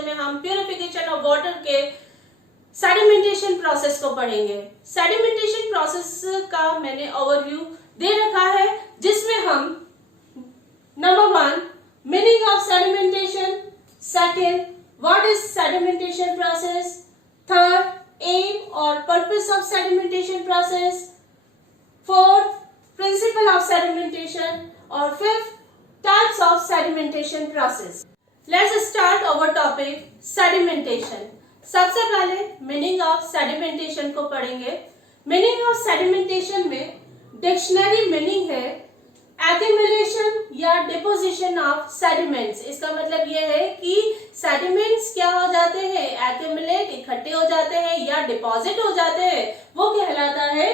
Lecture में हम purification of water के सेडिमेंटेशन प्रोसेस को पढ़ेंगे। सेडिमेंटेशन प्रोसेस का मैंने ओवरव्यू दे रखा है, जिसमें हम number 1 meaning of sedimentation, second what is sedimentation process, third aim और purpose of sedimentation process, fourth principle of sedimentation और fifth types of sedimentation process. Let's start our topic sedimentation. सबसे पहले मीनिंग ऑफ सेडिमेंटेशन को पढ़ेंगे। Meaning of sedimentation में dictionary meaning है accumulation या deposition of sediments. इसका मतलब यह है कि सेडिमेंट्स क्या हो जाते हैं, एक्यूमुलेट इकट्ठे हो जाते हैं या डिपॉजिट हो जाते हैं, वो कहलाता है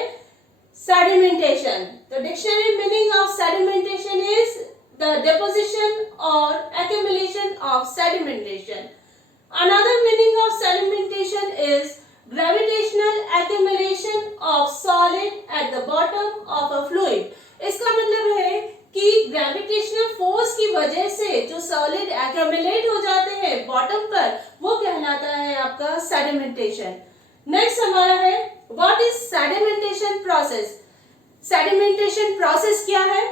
सेडिमेंटेशन। तो dictionary meaning of sedimentation is the deposition और accumulation of sedimentation. Another meaning of sedimentation is gravitational accumulation of solid at the bottom of a fluid. इसका मतलब है कि ग्रेविटेशनल फोर्स की वजह से जो सॉलिड एक्यूमुलेट हो जाते हैं बॉटम पर, वो कहलाता है आपका सेडिमेंटेशन। नेक्स्ट हमारा है what is sedimentation process. Sedimentation process क्या है?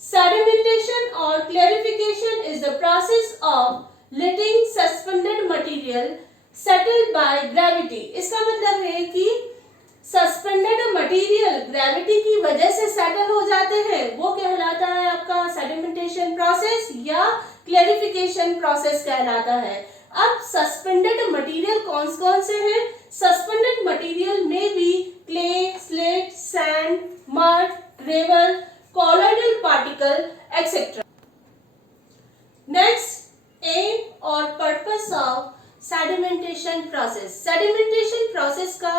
Sedimentation or clarification is the process of letting suspended material settle by gravity. इसका मतलब है कि suspended material gravity की वजह से settle हो जाते हैं, वो कहलाता है आपका sedimentation process या clarification process कहलाता है। अब suspended material कौन कौन से हैं? Suspended material में भी clay, slate, sand, mud, gravel, colloidal particle etc. Next, aim और purpose of sedimentation process. Sedimentation process का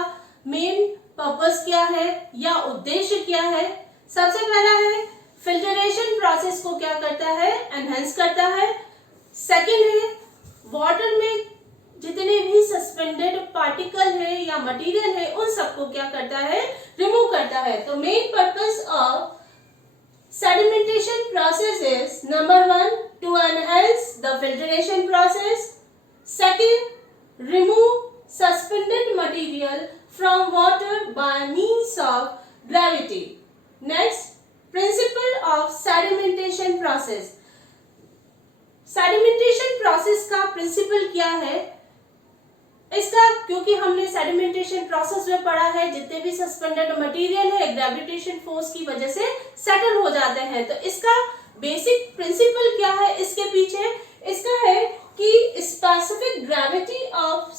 main purpose क्या है या उद्देश्य क्या है? सबसे पहला है filtration process को क्या करता है? enhance करता है। Second है water में जितने भी सस्पेंडेड पार्टिकल है या मटेरियल है उन सबको क्या करता है? रिमूव करता है। तो main purpose of sedimentation process is number 1 to enhance the filtration process, second remove suspended material from water by means of gravity. Next, principle of sedimentation process. Sedimentation process का principle क्या है? इसका क्योंकि हमने sedimentation process में पढ़ा है, जितने भी सस्पेंडेड मटेरियल है ग्रेविटेशन फोर्स की वजह से सेटल हो जाते हैं। तो इसका बेसिक प्रिंसिपल क्या है इसके पीछे? इसका है कि specific gravity of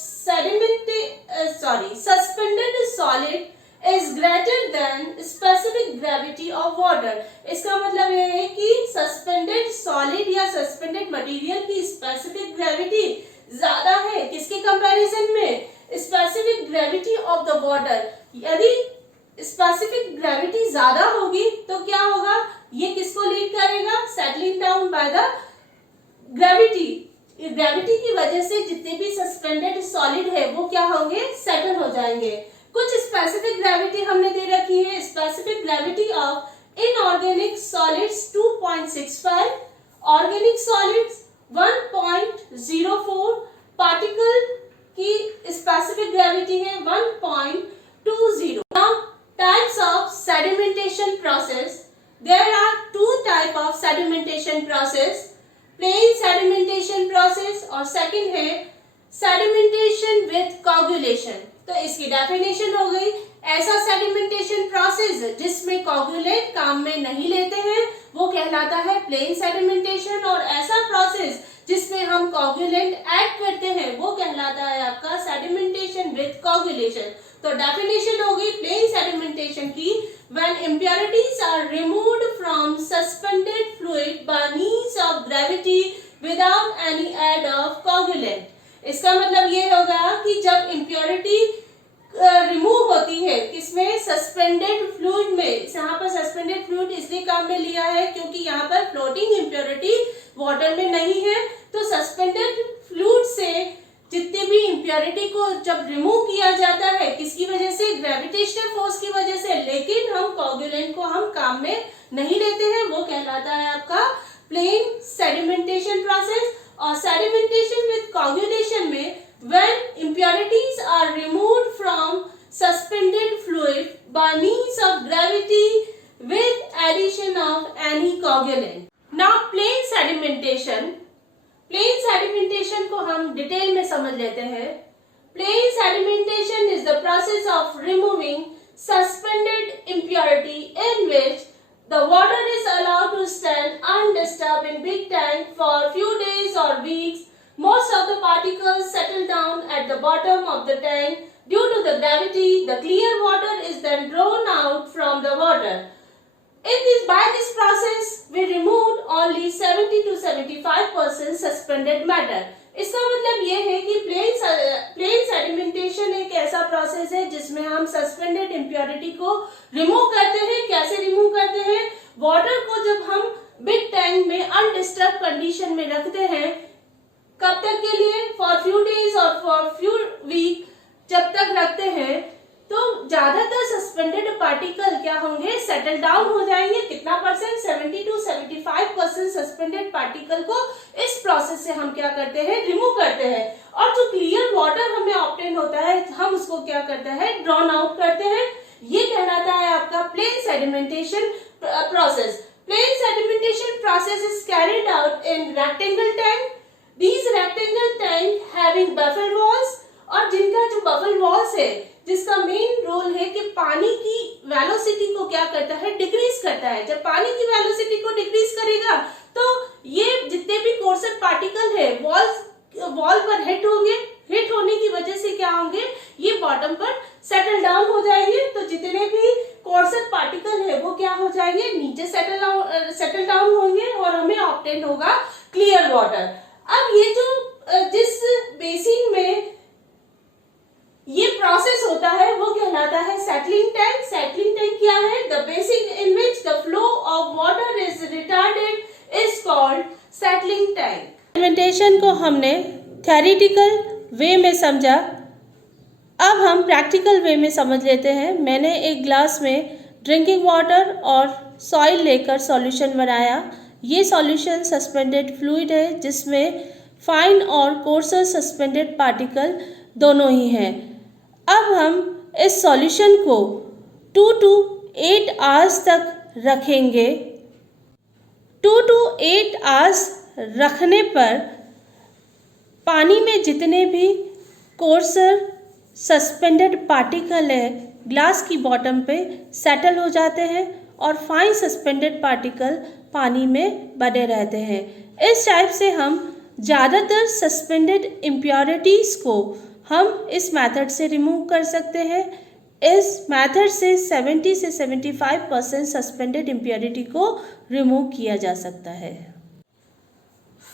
suspended solid is greater than specific gravity of water. इसका मतलब ये है कि सस्पेंडेड सॉलिड या सस्पेंडेड मटेरियल की स्पेसिफिक ग्रेविटी ज्यादा है किसके कंपैरिजन में? Specific gravity of the water. यदि स्पेसिफिक ग्रेविटी ज्यादा होगी तो क्या होगा? ये किसको लीड करेगा? Settling down by the gravity. Gravity की वजह से जितने भी सस्पेंडेड सॉलिड है वो क्या होंगे? सेटल हो जाएंगे। कुछ स्पेसिफिक ग्रेविटी हमने दे रखी है। Specific gravity of inorganic solids 2.65, organic solids 1.04, particle की स्पेसिफिक ग्रेविटी है 1.20। Now, types of sedimentation process. There are two type of sedimentation process. Plain sedimentation process और second है sedimentation with coagulation. तो इसकी definition हो गई, ऐसा सेडिमेंटेशन प्रोसेस जिसमें कोगुलेंट काम में नहीं लेते हैं वो कहलाता है प्लेन सेडिमेंटेशन, और ऐसा प्रोसेस जिसमें हम कोगुलेंट ऐड करते हैं वो कहलाता है आपका सेडिमेंटेशन विद कोगुलेशन। तो डेफिनेशन हो गई प्लेन सेडिमेंटेशन की, when impurities are removed from suspended fluid by means of gravity without any add of coagulant. इसका मतलब ये होगा कि जब इम्प्योरिटी रिमूव होती है किसमें? सस्पेंडेड फ्लूइड में। यहाँ पर सस्पेंडेड फ्लूइड इसलिए काम में लिया है क्योंकि यहाँ पर फ्लोटिंग इम्प्योरिटी वाटर में नहीं है। तो सस्पेंडेड फ्लूइड से जितने भी इम्प्योरिटी को जब रिमूव किया जाता है किसकी वजह से? ग्रेविटेशनल फोर्स की वजह से, लेकिन हम कोगुलेंट को हम काम में नहीं लेते हैं, वो कहलाता है आपका प्लेन सेडिमेंटेशन प्रोसेस। और सेडिमेंटेशन विद कोagulation में when impurities are removed from suspended fluid by means of gravity with addition of any coagulant. Now plain sedimentation. Plain sedimentation को हम डिटेल में समझ लेते हैं. Plain sedimentation is the process of removing suspended impurity in which the water is allowed to stand undisturbed in big tank for few days or weeks. Most of the particles settle down at the bottom of the tank due to the gravity. The clear water is then drawn out from the water. By this process, we removed only 70 to 75% suspended matter. इसका मतलब ये है कि plain sedimentation एक ऐसा process है जिसमें हम सस्पेंडेड इम्प्योरिटी को रिमूव करते हैं. कैसे रिमूव करते हैं? वाटर को जब हम बिग टैंक में अनडिस्टर्ब कंडीशन में रखते हैं, कब तक के लिए? फॉर फ्यू डेज और फॉर फ्यू वीक जब तक रखते हैं, तो ज्यादातर सस्पेंडेड पार्टिकल क्या होंगे? सेटल डाउन हो जाएंगे. कितना परसेंट? 70 to 75% सस्पेंडेड पार्टिकल को इस प्रोसेस से हम क्या करते हैं? रिमूव करते हैं. और जो क्लियर वाटर हमें ऑब्टेन होता है, हम उसको क्या करते हैं? ड्रॉन आउट करते हैं. ये कहलाता है आपका plain sedimentation process. Plain sedimentation process is carried out in rectangle tank. These rectangle tank having buffer walls, और जिनका जो बफल वॉल्स है, जिसका मेन रोल है कि पानी की वेलोसिटी को क्या करता है? डिक्रीज करता है. जब पानी की वेलोसिटी को डिक्रीज करेगा तो ये जितने भी कोर्सर पार्टिकल है वॉल पर हिट होंगे. हिट होने की वजह से क्या होंगे? ये बॉटम पर सेटल डाउन हो जाएंगे. तो जितने भी कोर्सर पार्टिकल है वो क्या हो जाएंगे? नीचे सेटल डाउन होंगे और हमें ऑब्टेन होगा क्लियर वाटर. अब ये जो जिस बेसिन में ये प्रोसेस होता है वो कहलाता है सेटलिंग टैंक. सेटलिंग टैंक क्या है? The basin in which the flow of water is retarded is called settling tank. Sedimentation को हमने थ्योरेटिकल वे में समझा. अब हम प्रैक्टिकल वे में समझ लेते हैं. मैंने एक ग्लास में ड्रिंकिंग वाटर और सॉइल लेकर सॉल्यूशन बनाया. ये सॉल्यूशन सस्पेंडेड फ्लूइड है जिसमें फाइन और कोर्सर सस्पेंडेड पार्टिकल दोनों ही हैं. अब हम इस सॉल्यूशन को 2 to 8 आवर्स तक रखेंगे. 2 to 8 आवर्स रखने पर पानी में जितने भी कोर्सर सस्पेंडेड पार्टिकल है ग्लास की बॉटम पे सेटल हो जाते हैं और फाइन सस्पेंडेड पार्टिकल पानी में बने रहते हैं. इस टाइप से हम ज़्यादातर सस्पेंडेड इम्प्योरिटीज़ को हम इस मेथड से रिमूव कर सकते हैं. इस मेथड से 70 से 75% सस्पेंडेड इम्प्योरिटी को रिमूव किया जा सकता है.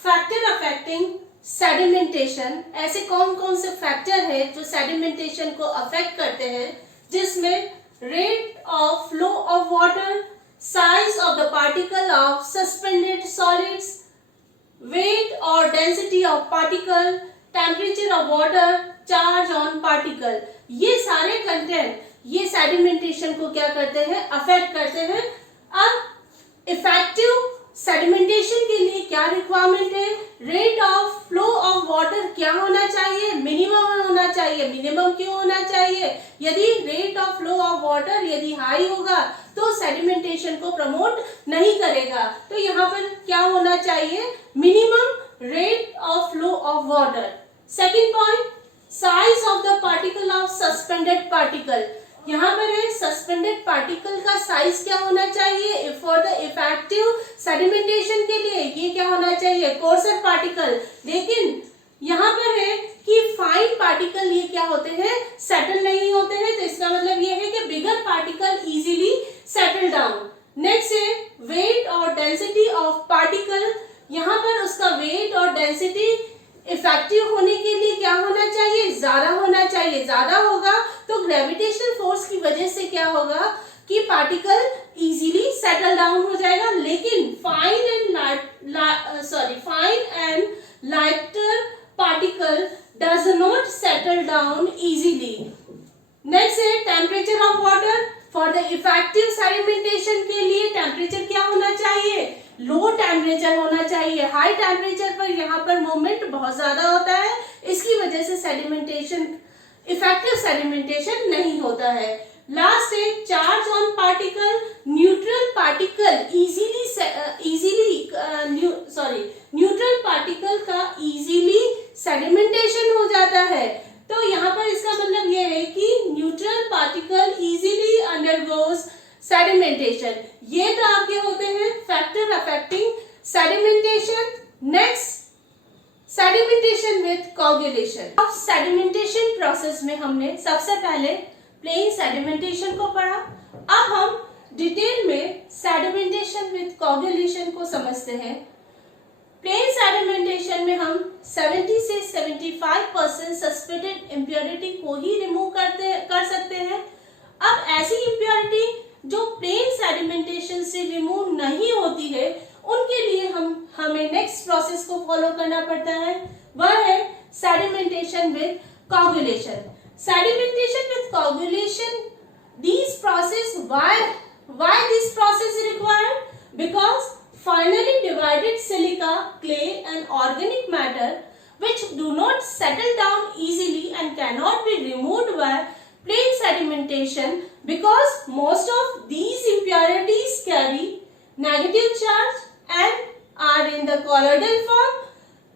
Factor affecting sedimentation. ऐसे कौन कौन से फैक्टर है जो सेडिमेंटेशन को अफेक्ट करते हैं? जिसमें rate of flow of water, size of the particle of suspended solids, weight or density of particle, temperature of water, charge on particle. ये सारे कंटेंट ये सेडिमेंटेशन को क्या करते हैं? अफेक्ट करते हैं. अब इफेक्टिव सेडिमेंटेशन के लिए क्या रिक्वायरमेंट है? Rate of flow of water क्या होना चाहिए? मिनिमम होना चाहिए. मिनिमम क्यों होना चाहिए? यदि rate of flow of water यदि हाई होगा तो सेडिमेंटेशन को प्रमोट नहीं करेगा. तो यहाँ पर क्या होना चाहिए? Minimum rate of flow of water. Second point, size of the particle of suspended particle. यहाँ पर है सस्पेंडेड पार्टिकल का साइज क्या होना चाहिए? फॉर द इफेक्टिव सेडिमेंटेशन के लिए ये क्या होना चाहिए? Courser particle. लेकिन यहाँ पर है कि फाइन पार्टिकल ये क्या होते हैं? सेटल नहीं होते हैं. तो इसका मतलब ये है कि bigger particle easily settle down. Next है वेट और डेंसिटी ऑफ पार्टिकल. यहाँ पर उसका वेट और डेंसिटी इफेक्टिव होने के लिए क्या होना चाहिए? ज्यादा होना चाहिए. ज्यादा होगा तो ग्रेविटेशनल फोर्स की वजह से क्या होगा कि पार्टिकल इजीली सेटल डाउन हो जाएगा. लेकिन fine and lighter particle does not settle down easily. Next है temperature of water. For the effective sedimentation के लिए टेम्परेचर क्या होना चाहिए? लो टेम्परेचर होना चाहिए। हाई टेम्परेचर पर यहाँ पर मूवमेंट बहुत ज्यादा होता है, इसकी वजह से सेडिमेंटेशन, इफेक्टिव सेडिमेंटेशन नहीं होता है। लास्ट है charge on particle, neutral particle neutral particle का इजीली सेडिमेंटेशन हो जाता है। तो यहाँ पर इसका मतलब यह है कि neutral particle easily undergoes sedimentation. ये तो आपके होते हैं factor affecting sedimentation. Next, sedimentation with coagulation. अब सेडिमेंटेशन प्रोसेस में हमने सबसे पहले प्लेन सेडिमेंटेशन को पढ़ा। अब हम डिटेल में सेडिमेंटेशन विद कोगुलेशन को समझते हैं। प्लेन सेडिमेंटेशन में हम 70 से 75% सस्पेंडेड इम्प्योरिटी को ही रिमूव कर सकते हैं। अब ऐसी इम्प्योरिटी जो प्लेन सेडिमेंटेशन से रिमूव नहीं होती है, उनके लिए हमें नेक्स्ट प्रोसेस को फॉलो करना पड़ता है, वह है sedimentation with coagulation. Sedimentation with coagulation, these process, why this process is required? Because finally divided silica, clay and organic matter which do not settle down easily and cannot be removed by plain sedimentation, because most of these impurities carry negative charge and are in the colloidal form,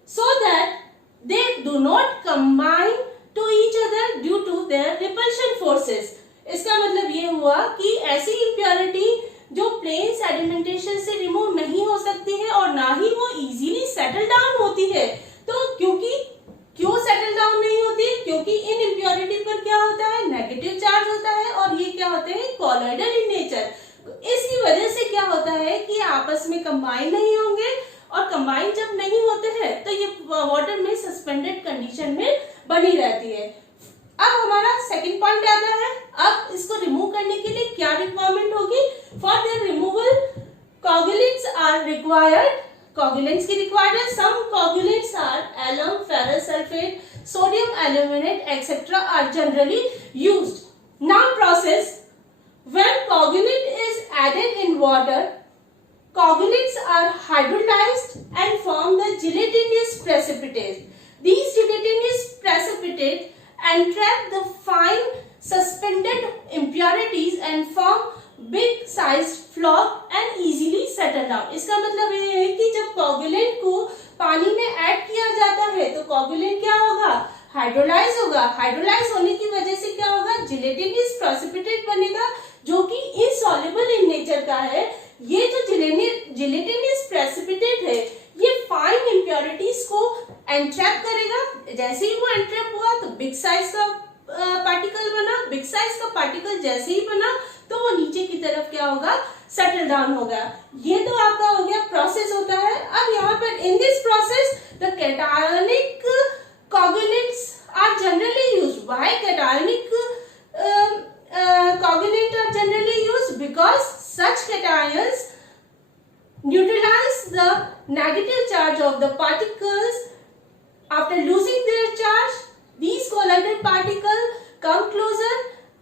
so that they do not combine to each other due to their repulsion forces। इसका मतलब ये हुआ कि ऐसी impurity जो plain sedimentation से remove नहीं हो सकती है और ना ही वो इजीली सेटल डाउन होती है। तो क्यों सेटल डाउन नहीं होती? क्योंकि इन इम्प्योरिटी पर क्या होता है, नेगेटिव चार्ज होता है और ये क्या होते हैं, कॉलॉइडल इन नेचर। इसकी वजह से क्या होता है कि आपस में कंबाइन नहीं होंगे, और कंबाइन जब नहीं होते हैं तो ये वाटर में सस्पेंडेड कंडीशन में बनी रहती है। अब हमारा सेकंड पॉइंट आता है, अब इसको रिमूव करने के लिए क्या रिक्वायरमेंट होगी? For their removal coagulants are required. Coagulants की रिक्वायर्ड है। Some coagulants are alum, ferrous sulphate, sodium aluminate etcetera are generally used. Now process, when coagulant is added in water, coagulants are hydrolyzed and form the gelatinous precipitate. These gelatinous precipitate entrap the fine suspended impurities and form big sized flock and easily settle down। इसका मतलब ये है कि जब coagulant को पानी में add किया जाता है तो coagulant क्या होगा, हाइड्रोलाइज होगा। हाइड्रोलाइज होने की वजह से क्या होगा, जिलेटिनस प्रेसिपिटेट बनेगा जो कि इनसॉल्युबल इन नेचर का है। ये जो जिलेटिनस प्रेसिपिटेट है ये फाइन इम्प्योरिटीज को एंट्रैप करेगा। जैसे ही वो एंट्रैप हुआ तो बिग साइज का पार्टिकल बना। बिग साइज का पार्टिकल जैसे ही बना तो वो नीचे की तरफ क्या होगा, सेटल डाउन होगा। ये तो आपका हो गया प्रोसेस होता है। अब यहाँ पर in this process the cationic coagulants are generally used. Why cationic coagulant are generally used? Because such cations neutralize the negative charge of the particles. After losing their charge, these colloidal particles come closer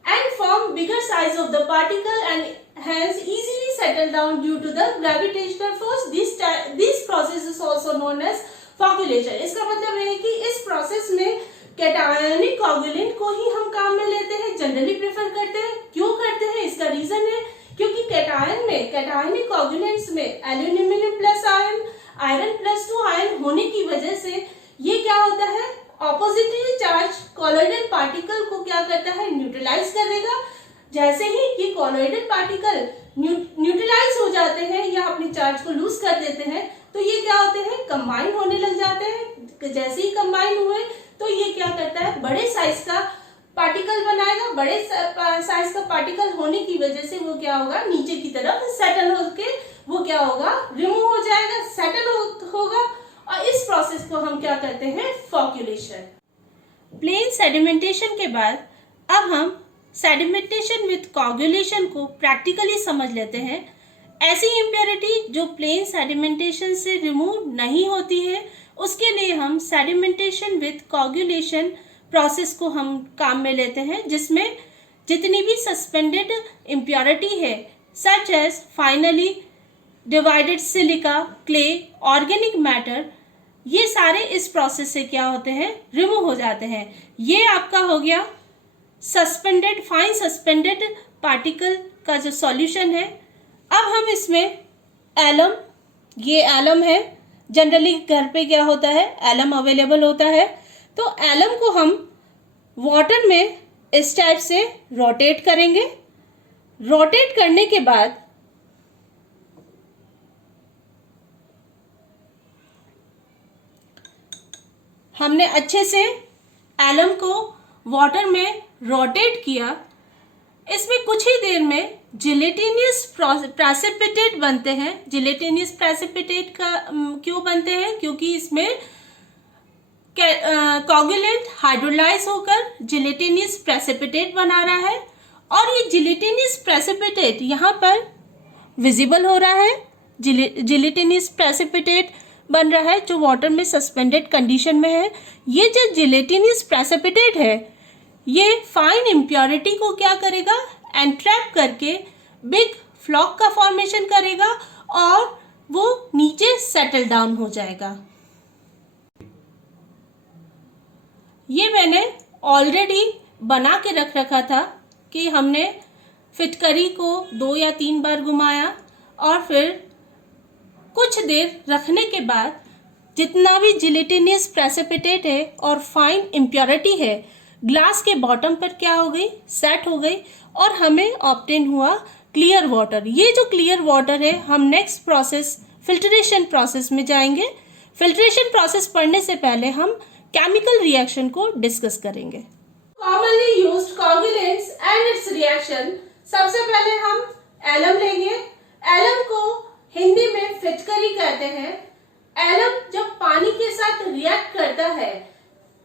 and form bigger size of the particle and hence easily settle down due to the gravitational force. This process is also known as coagulation। इसका मतलब है कि इस process में cationic coagulant को ही हम काम में लेते हैं, जनरली प्रेफर करते हैं। क्यों करते हैं? इसका रीजन है क्योंकि कैटायनिक कोगुलेंट्स में aluminium plus iron plus 2 ion होने की वजह से ये क्या होता है, ऑपोजिटली चार्ज कॉलॉइडल पार्टिकल को क्या करता है, न्यूट्रलाइज कर देगा। जैसे ही ये कॉलॉइडल पार्टिकल न्यूट्रलाइज हो जाते हैं या अपने चार्ज को लूज कर देते हैं तो ये क्या होते हैं, कंबाइन होने लग जाते हैं। जैसे ही कंबाइन हुए तो ये क्या करता है, बड़े साइज का पार्टिकल बनाएगा। बड़े साइज का पार्टिकल होने की वजह से वो क्या होगा, नीचे की तरफ सेटल होके वो क्या होगा, रिमूव हो जाएगा, सेटल होगा। और इस प्रोसेस को हम क्या करते हैं, फॉक्यूलेशन। प्लेन सेडिमेंटेशन के बाद अब हम सेडिमेंटेशन विद कोगुलेशन को प्रैक्टिकली समझ लेते हैं। ऐसी इम्प्योरिटी जो प्लेन सेडिमेंटेशन से रिमूव नहीं होती है उसके लिए हम सेडिमेंटेशन विद कोगुलेशन प्रोसेस को हम काम में लेते हैं, जिसमें जितनी भी सस्पेंडेड इम्प्योरिटी है such as finely divided silica, clay, organic matter, ये सारे इस प्रोसेस से क्या होते हैं, रिमूव हो जाते हैं। ये आपका हो गया सस्पेंडेड, फाइन सस्पेंडेड पार्टिकल का जो सॉल्यूशन है। अब हम इसमें एलम, ये एलम है, जनरली घर पे क्या होता है, एलम अवेलेबल होता है। तो एलम को हम वाटर में इस टाइप से रोटेट करेंगे। रोटेट करने के बाद हमने अच्छे से एलम को वाटर में रोटेट किया। इसमें कुछ ही देर में जिलेटिनियस प्रेसिपिटेट बनते हैं। जिलेटिनियस प्रेसिपिटेट का क्यों बनते हैं, क्योंकि इसमें कोगुलेंट हाइड्रोलाइज होकर जिलेटिनियस प्रेसिपिटेट बना रहा है और ये जिलेटिनियस प्रेसिपिटेट यहाँ पर विजिबल हो रहा है। जिलेटिनियस प्रेसिपिटेट बन रहा है जो वाटर में सस्पेंडेड कंडीशन में है। ये जो जिलेटिनियस प्रेसिपिटेट है ये फाइन इम्प्योरिटी को क्या करेगा, एंट्रैप करके बिग फ्लॉक का फॉर्मेशन करेगा और वो नीचे सेटल डाउन हो जाएगा। ये मैंने ऑलरेडी बना के रख रखा था कि हमने फिटकरी को 2 या 3 बार घुमाया और फिर कुछ देर रखने के बाद जितना भी जिलेटिनियस प्रेसिपिटेट है और फाइन इम्प्योरिटी है ग्लास के बॉटम पर क्या हो गई, सेट हो गई और हमें ऑब्टेन हुआ क्लियर वाटर। ये जो क्लियर वाटर है हम नेक्स्ट प्रोसेस फिल्ट्रेशन प्रोसेस में जाएंगे। फिल्ट्रेशन प्रोसेस पढ़ने से पहले हम केमिकल रिएक्शन को डिस्कस करेंगे। Commonly used coagulants and it's reaction. सबसे पहले हम एलम लेंगे। एलम को हिंदी में फिटकरी कहते हैं। एलम जब पानी के साथ रिएक्ट करता है,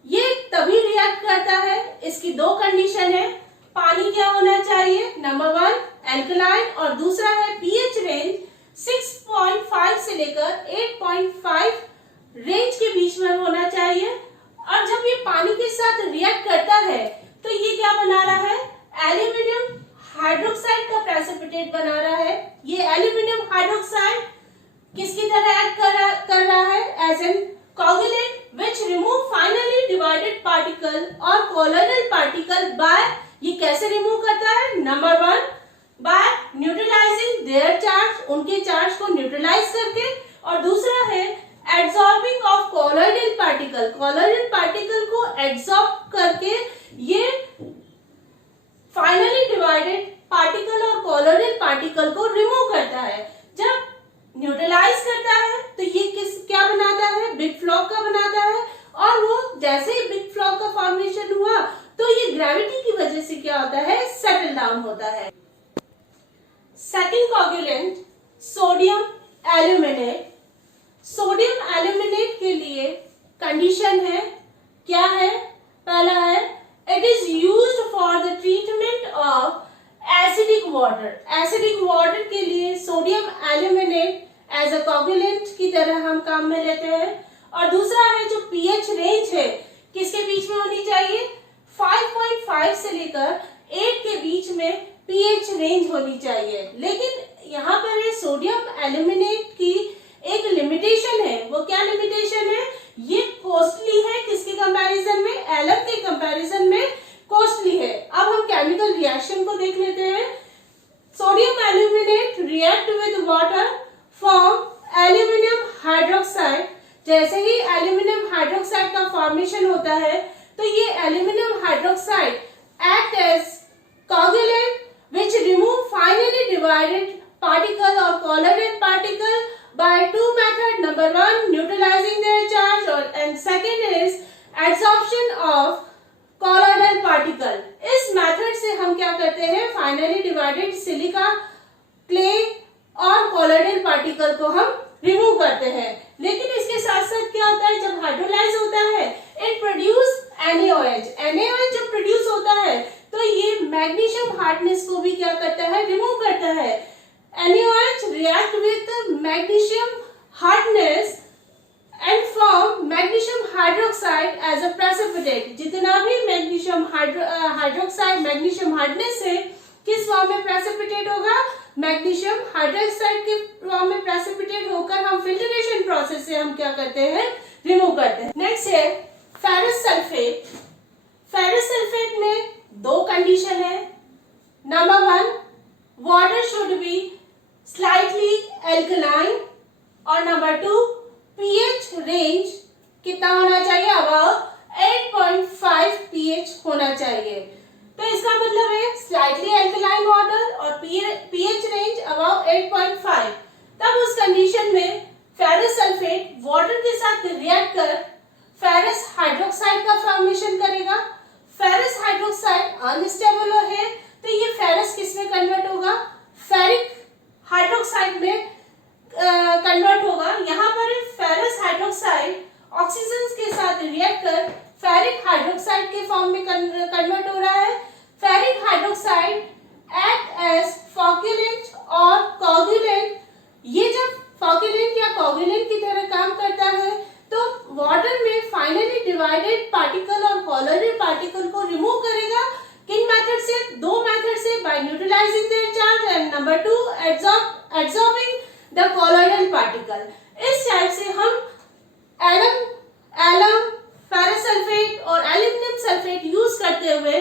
ये तभी रिएक्ट करता है, इसकी 2 कंडीशन है। पानी क्या होना चाहिए, नंबर 1 एल्कलाइन और दूसरा है पीएच रेंज 6.5 से लेकर 8.5 रेंज के बीच में होना चाहिए। और जब ये पानी के साथ रिएक्ट करता है तो ये क्या बना रहा है, एल्यूमिनियम हाइड्रोक्साइड का प्रेसिपिटेट बना रहा है। ये एल्यूमिनियम हाइड्रोक्साइड किसकी तरह एक्ट कर रहा है, as an coagulant which remove finally divided particle और colloidal particle by, ये कैसे रिमूव करता है, number 1 by neutralizing their charge, उनके चार्ज को न्यूट्रलाइज करके, और दूसरा है absorbing of colloidal particle, colloidal particle को एब्सॉर्ब करके ये फाइनली डिवाइडेड पार्टिकल और colloidal पार्टिकल को रिमूव करता है। जब न्यूट्रलाइज करता है तो ये क्या बनाता है, बिग फ्लॉक का बनाता है और वो जैसे ही बिग फ्लॉक का फॉर्मेशन हुआ तो ये ग्रेविटी की वजह से क्या होता है, सेटल डाउन होता है। Second coagulant sodium aluminate. Sodium aluminate के लिए कंडीशन है, क्या है, पहला है it is used for the treatment of acidic water. Acidic water के लिए sodium aluminate as a coagulant की तरह हम काम में लेते हैं। और दूसरा है जो पीएच रेंज है किसके बीच में होनी चाहिए, 5.5 से लेकर 8 के बीच में पीएच रेंज होनी चाहिए। लेकिन यहाँ पर है सोडियम एल्यूमिनेट की एक लिमिटेशन है। वो क्या लिमिटेशन है, ये कॉस्टली है किसके कंपैरिजन में, एलम के कंपैरिजन में कॉस्टली है। अब हम केमिकल रिएक्शन को देख लेते हैं। Sodium aluminate react with water form aluminium hydroxide. जैसे ही एल्यूमिनियम हाइड्रोक्साइड का फॉर्मेशन होता है तो ये aluminium hydroxide act as coagulant which remove finally divided particle or colloidal particle by 2 methods. Number 1 neutralizing their charge and second is adsorption of colloidal particle. इस method से हम क्या करते हैं, फाइनली डिवाइडेड सिलिका, क्ले और colloidal particle को हम remove करते हैं। लेकिन इसके साथ साथ क्या होता है, जब हाइड्रोलाइज होता है इट प्रोड्यूस NaOH। NaOH जब प्रोड्यूस होता है तो ये मैग्नीशियम हार्डनेस को भी क्या करता है, रिमूव करता है। NaOH react with magnesium hardness and form magnesium hydroxide as a precipitate। जितना भी मैग्नीशियम हाइड्रोक्साइड मैग्नीशियम हार्डनेस से किस फॉर्म में प्रेसिपिटेट होगा, मैग्नीशियम हाइड्रोक्साइड के फॉर्म में प्रेसिपिटेट होकर हम फिल्ट्रेशन प्रोसेस से हम क्या करते हैं, रिमूव करते हैं। नेक्स्ट है फेरस सल्फेट। फेरस सल्फेट में दो कंडीशन है। Number 1, water should be slightly alkaline, और नंबर 2, पीएच रेंज कितना होना चाहिए, अबाउट 8.5 पीएच होना चाहिए। तो इसका मतलब है स्लाइटली एल्कलाइन वाटर और पीएच रेंज अबाउट 8.5। तब उस कंडीशन में फेरस सल्फेट वाटर के साथ रिएक्ट कर फेरस हाइड्रोक्साइड का फॉर्मेशन करेगा। फेरस हाइड्रोक्साइड अनस्टेबल है तो ये फेरस किस में कन्वर्ट होगा, फेरिक हाइड्रोक्साइड में कन्वर्ट होगा। यहाँ पर फेरस हाइड्रोक्साइड ऑक्सीजन के साथ रिएक्ट कर फेरिक हाइड्रोक्साइड के फॉर्म में कन्वर्ट हो रहा है। फेरिक हाइड्रोक्साइड एक्ट एज फॉक्यूलेंट और कोगुलेंट। ये जब फॉक्यूलेंट या कोगुलेंट की तरह काम करता है तो वाटर में फाइनली डिवाइडेड पार्टिकल और कोलोइडल पार्टिकल को रिमूव करेगा। किन मेथड से, दो मेथड से, by neutralising their charge and number 2 absorbing the colloidal particle. इस टाइप से हम एलम फेरस सल्फेट और एल्यूमिनियम सल्फेट यूज करते हुए